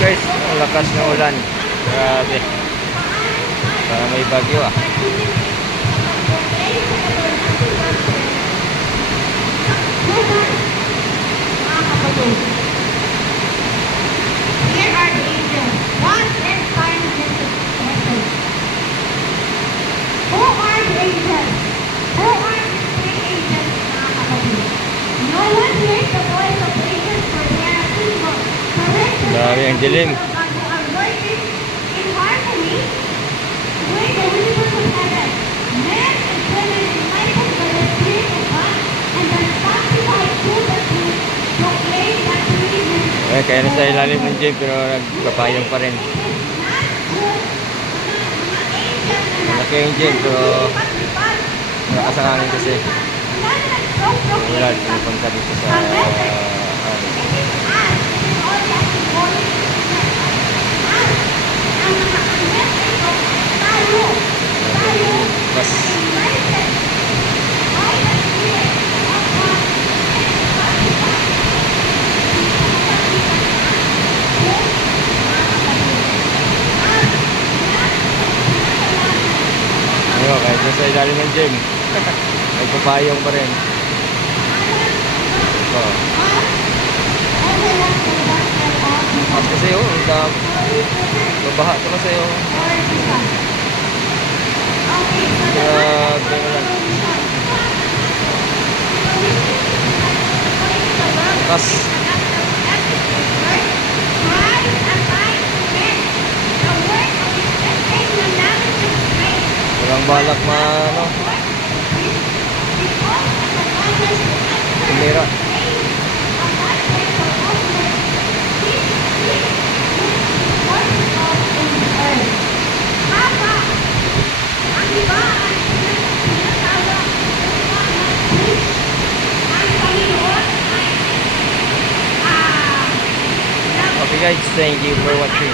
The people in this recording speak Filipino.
Guys, ang lakas ng ulan. Grabe. Para may bagyo ah. Here are the agents. What and time is expected? Who are the agents? Who are the three agents, mga kapatid? No one hears the voice of agents for their approval. Correct the Dami ang dilim. who are working in harmony with the universe of heaven. Men and women enlightened by the Spirit of God and the sanctified through the truth proclaim that believers Kaya nasa ilalim ng gym pero nagpapayong pa rin. Malaki yung gym pero malakas ang hangin kasi. Wala, pumupunta dito sa bus. Ayun, kahit nasa ilalim ng gym nagpapayong pa rin. So, mas kasi yun, babaha ito kasi yun. Grabe lang. Kas. Walang balak ano. Tumira. Okay guys, thank you for watching.